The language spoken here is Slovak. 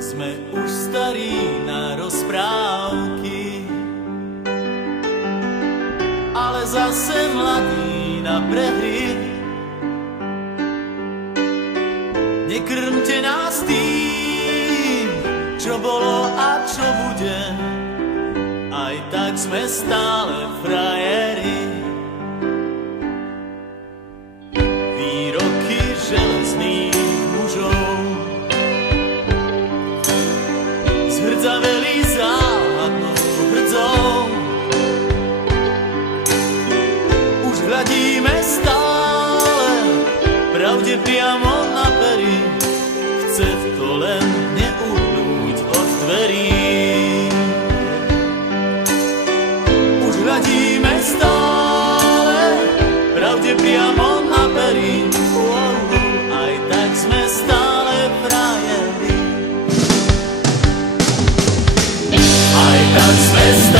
Sme už starí na rozprávky, ale zase mladí na prehry. Nekrmte nás tým, čo bolo a čo bude, aj tak sme stále frajeri. Výroky železných mužov zhrdzaveli záhadnou hrdzou. Už hľadíme stále pravde priamo na pery, chce to len neuhnúť od dverí. Už hľadíme stále pravde priamo na pery, aj tak sme stále frajeri. Aj tak sme stále